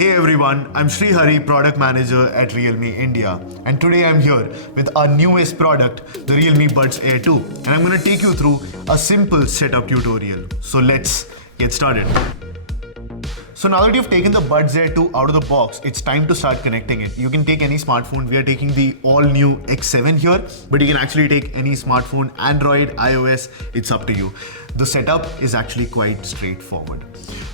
Hey everyone, I'm Sri Hari, Product Manager at Realme India, and today I'm here with our newest product, the Realme Buds Air 2, and I'm going to take you through a simple setup tutorial. So let's get started. So now that you've taken the Buds Air 2 out of the box, it's time to start connecting it. You can take any smartphone. We are taking the all-new X7 here, but you can actually take any smartphone, Android, iOS, it's up to you. The setup is actually quite straightforward.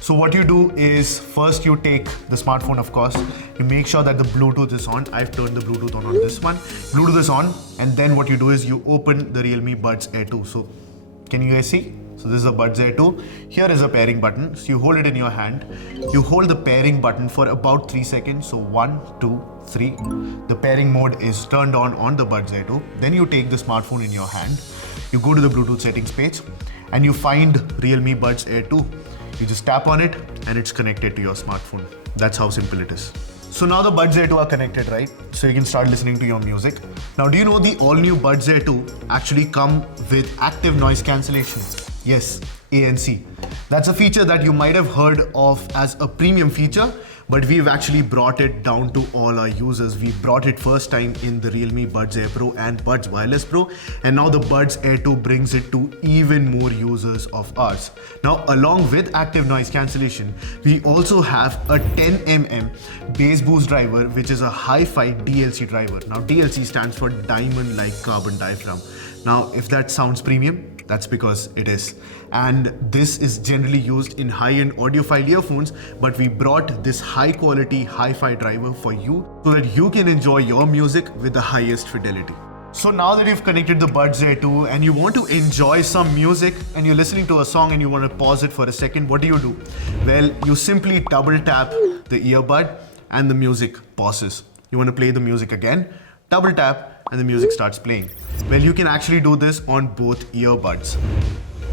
So what you do is first you take the smartphone, of course, you make sure that the Bluetooth is on. I've turned the Bluetooth on this one. Bluetooth is on, and then what you do is you open the Realme Buds Air 2. So can you guys see? So this is the Buds Air 2. Here is a pairing button. So you hold it in your hand. You hold the pairing button for about 3 seconds. So 1, 2, 3. The pairing mode is turned on the Buds Air 2. Then you take the smartphone in your hand. You go to the Bluetooth settings page and you find Realme Buds Air 2. You just tap on it and it's connected to your smartphone. That's how simple it is. So now the Buds Air 2 are connected, right? So you can start listening to your music. Now, do you know the all-new Buds Air 2 actually come with active noise cancellation? Yes, ANC. That's a feature that you might have heard of as a premium feature, but we've actually brought it down to all our users. We brought it first time in the Realme Buds Air Pro and Buds Wireless Pro, and now the Buds Air 2 brings it to even more users of ours. Now, along with active noise cancellation, we also have a 10mm bass boost driver, which is a hi-fi DLC driver. Now, DLC stands for Diamond Like Carbon Diaphragm. Now, if that sounds premium, that's because it is. And this is generally used in high-end audiophile earphones, but we brought this high-quality hi-fi driver for you so that you can enjoy your music with the highest fidelity. So now that you've connected the Buds Air 2 and you want to enjoy some music and you're listening to a song and you want to pause it for a second, what do? Well, you simply double tap the earbud and the music pauses. You want to play the music again, double tap, and the music starts playing. Well, you can actually do this on both earbuds.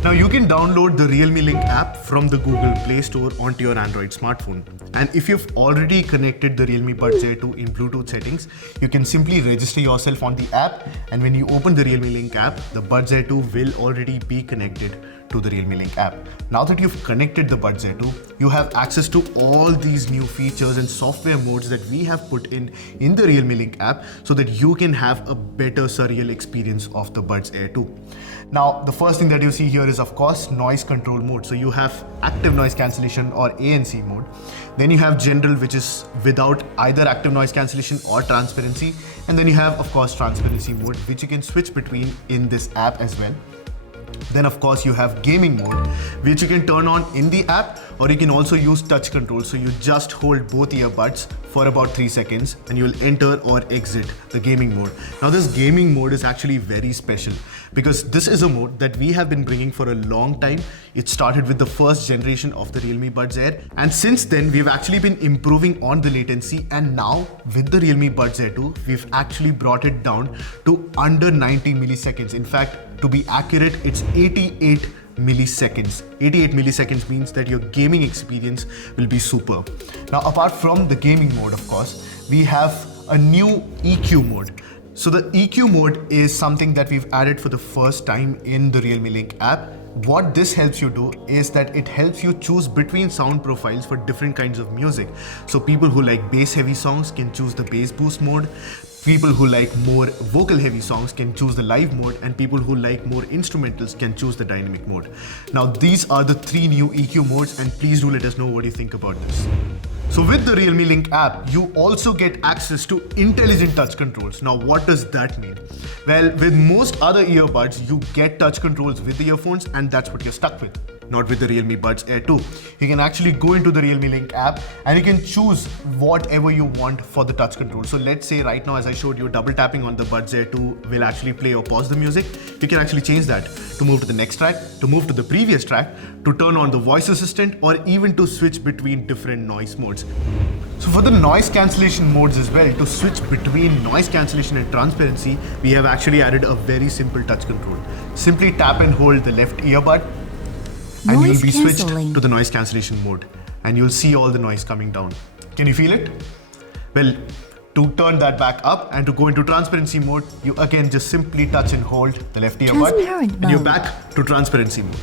Now you can download the Realme Link app from the Google Play Store onto your Android smartphone. And if you've already connected the Realme Buds Air 2 in Bluetooth settings, you can simply register yourself on the app, and when you open the Realme Link app, the Buds Air 2 will already be connected to the Realme Link app. Now that you've connected the Buds Air 2, you have access to all these new features and software modes that we have put in the Realme Link app so that you can have a better surreal experience of the Buds Air 2. Now, the first thing that you see here is, of course, noise control mode. So you have active noise cancellation or ANC mode. Then you have general, which is without either active noise cancellation or transparency. And then you have, of course, transparency mode, which you can switch between in this app as well. Then of course you have gaming mode, which you can turn on in the app, or you can also use touch control. So you just hold both earbuds for about 3 seconds and you'll enter or exit the gaming mode. Now this gaming mode is actually very special because this is a mode that we have been bringing for a long time. It started with the first generation of the Realme Buds Air, and since then we've actually been improving on the latency, and now with the Realme Buds Air 2, we've actually brought it down to under 90 milliseconds. In fact, to be accurate, it's 88 milliseconds. 88 milliseconds means that your gaming experience will be superb. Now, apart from the gaming mode, of course, we have a new EQ mode. So the EQ mode is something that we've added for the first time in the Realme Link app. What this helps you do is that it helps you choose between sound profiles for different kinds of music. So people who like bass heavy songs can choose the bass boost mode. People who like more vocal heavy songs can choose the live mode, and people who like more instrumentals can choose the dynamic mode. Now these are the 3 new EQ modes, and please do let us know what you think about this. So with the Realme Link app, you also get access to intelligent touch controls. Now what does that mean? Well, with most other earbuds, you get touch controls with the earphones, and that's what you're stuck with. Not with the Realme Buds Air 2. You can actually go into the Realme Link app and you can choose whatever you want for the touch control. So let's say right now, as I showed you, double tapping on the Buds Air 2 will actually play or pause the music. You can actually change that to move to the next track, to move to the previous track, to turn on the voice assistant, or even to switch between different noise modes. So for the noise cancellation modes as well, to switch between noise cancellation and transparency, we have actually added a very simple touch control. Simply tap and hold the left earbud, and you'll be switched to the noise cancellation mode, and you'll see all the noise coming down. Can you feel it? Well, to turn that back up and to go into transparency mode, you again just simply touch and hold the left earbud, and you're back to transparency mode.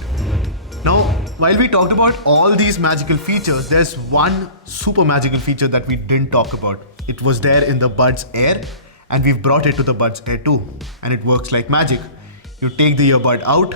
Now, while we talked about all these magical features, there's one super magical feature that we didn't talk about. It was there in the Buds Air, and we've brought it to the Buds Air 2, and it works like magic. You take the earbud out,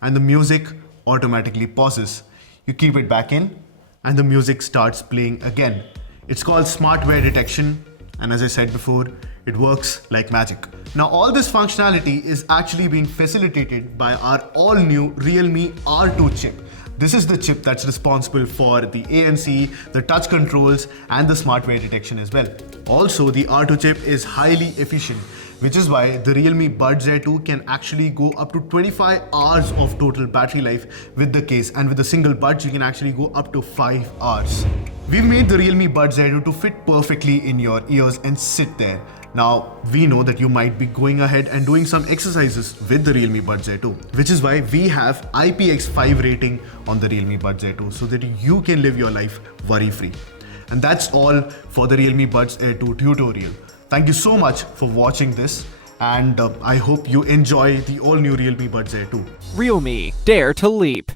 and the music automatically pauses. You keep it back in, and the music starts playing again. It's called Smart Wear Detection, and as I said before, it works like magic. Now, all this functionality is actually being facilitated by our all-new Realme R2 chip. This is the chip that's responsible for the ANC, the touch controls, and the smart wear detection as well. Also, the R2 chip is highly efficient, which is why the Realme Buds Air 2 can actually go up to 25 hours of total battery life with the case, and with a single buds you can actually go up to 5 hours. We've made the Realme Buds Air 2 to fit perfectly in your ears and sit there. Now, we know that you might be going ahead and doing some exercises with the Realme Buds Air 2, which is why we have IPX5 rating on the Realme Buds Air 2 so that you can live your life worry-free. And that's all for the Realme Buds Air 2 tutorial. Thank you so much for watching this, and I hope you enjoy the all-new Realme Buds Air 2. Realme, dare to leap.